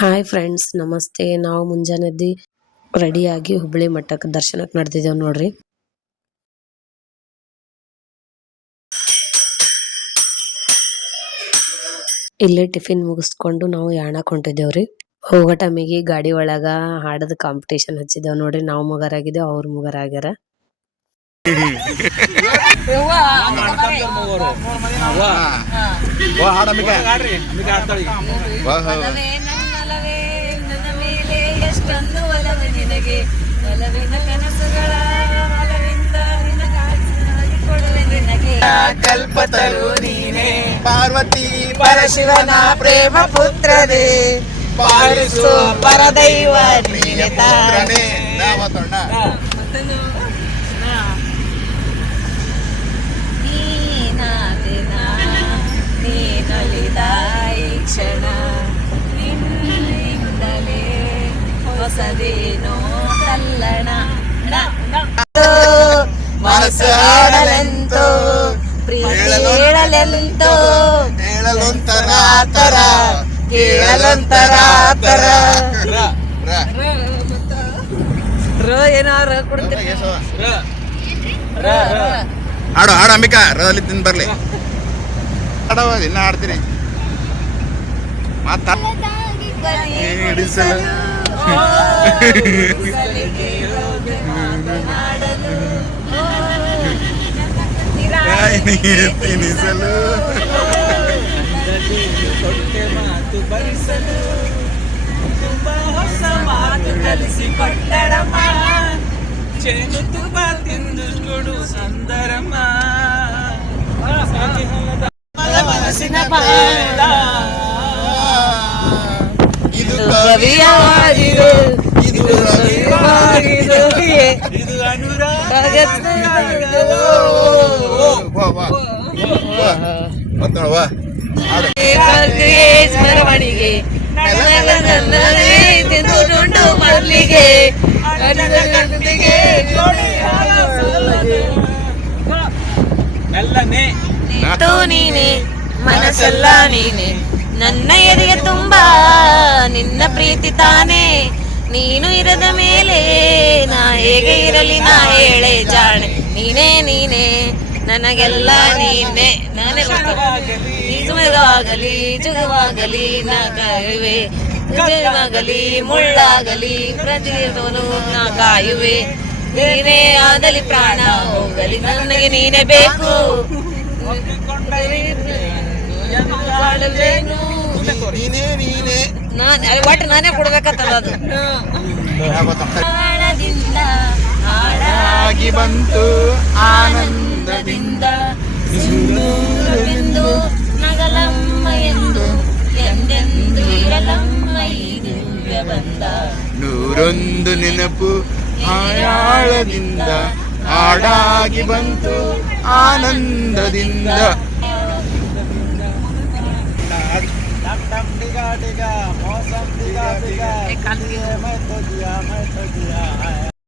Hi friends, ನಮಸ್ತೆ. ನಾವು ಮುಂಜಾನೆದ್ದು ರೆಡಿಯಾಗಿ ಹುಬ್ಬಳ್ಳಿ ಮಠಕ್ಕೆ ದರ್ಶನಕ್ಕೆ ನಡೆದಿದ್ದೇವೆ ನೋಡ್ರಿ. ಇಲ್ಲೇ ಟಿಫಿನ್ ಮುಗಿಸ್ಕೊಂಡು ನಾವು ಯಾಣಕ್ಕೆ ಹೊಂಟಿದ್ದೇವ್ರಿ. ಹೋಗೋ ಟೈಮಿಗೆ ಗಾಡಿ ಒಳಗ ಹಾಡದ ಕಾಂಪಿಟೇಷನ್ ಹಚ್ಚಿದ್ದೇವ್ ನೋಡ್ರಿ. ನಾವು ಮುಗರಾಗಿದ್ದೇವೆ, ಅವ್ರ ಮುಗರಾಗ್ಯಾರ. ಎಷ್ಟೊಂದು ಒಲವು ನಿನಗೆ, ಒಲವಿನ ಕನಸುಗಳ ಒಲವಿಂದ ಕೊಡುವೆ ನಿನಗೆ. ಕಲ್ಪತರು ನೀನೆ ಪಾರ್ವತಿ ಪರಶಿವನ ಪ್ರೇಮ ಪುತ್ರನೇ, ಪಾಲಿಸು ಪರದೈವ ನೀನೆ ತಾರನೆ. ನೀನಲಿದ ಈ ಕ್ಷಣ ನಿನ್ನಿಂದಲೇ ಹೊಸದೇನೋ ತಲ್ಲಣ. ಮನಸ್ಸು ಹಾಡಲೆಂತೋ ಹೇಳಲೆಂತೋ ಹೇಳಲೊಂತರ ತರ ಕೇಳಲೊಂತರ ತರ. ಏನಾರ ಕೊಡ್ತೀನಿ. ಹಾಡು ಹಾಡು ಅಂಬಿಕಾ ರದಲ್ಲಿ ತಿಂದು ಬರ್ಲಿ. ಹಾಡವ ಇನ್ನ ಹಾಡ್ತೀನಿ. ತಿನಿಸಲು ಮಾತು ಬರಿಸಲು ತುಂಬಾ ಹೊಸ ಮಾತು ಕಲಿಸಿಕೊಟ್ಟಡಮ್ಮ. ಚೇನು ತುಪ್ಪ ತಿಂದು ಕೊಡು ಸಂದರಮ್ಮ. ಮನಸ್ಸಿನ ಬಾಳ ಇದು ಕವಿಯಾಗಿದೆ, ಇದು ಇದು ಅನುರಾಗ ಮೆರವಣಿಗೆ ತಿಂದುಕೊಂಡು ಮರಳಿಗೆ ನೀನೆ ಮನಸ್ಸೆಲ್ಲ ನೀನೆ, ನನ್ನ ಎದೆಗೆ ತುಂಬಾ ನಿನ್ನ ಪ್ರೀತಿ ತಾನೇ. ನೀನು ಇರದ ಮೇಲೆ ನಾ ಹೇಗೆ ಇರಲಿ, ನಾ ಹೇಳೆ ಜಾಣೆ. ನೀನೇ ನೀನೇ ನನಗೆಲ್ಲ ನೀನೆ, ನಾನೇ ಜುಗವಾಗಲಿ ಜುಗವಾಗಲಿ ನಾ ಕಾಯುವೆ, ಜುಗವಾಗಲಿ ಮುಳ್ಳಾಗಲಿ ಪ್ರತಿಯೊಂದು ನಾ ಕಾಯುವೆ. ನೀನೇ ಆದಲ್ಲಿ ಪ್ರಾಣ ಹೋಗಲಿ, ನನಗೆ ನೀನೇ ಬೇಕು. ಒಟ್ಟು ನಾನೇ ಕೊಡ್ಬೇಕತ್ತಲ್ಲ ಅದು. ಆಳದಿಂದ ಆಗಿ ಬಂತು ಆನಂದದಿಂದ ಸಿಂಧೂರವೆಂದು ನಗಲಮ್ಮ ಎಂದು ಎಂದೆಂದು ಇರಲಮ್ಮ ಈ ದಿವ್ಯ ಬಂದ. ನೂರೊಂದು ನೆನಪು ಆಯಾಳದಿಂದ ಹಾಡಾಗಿ ಬಂತು ಆನಂದದಿಂದ. ಮೌಸಮ್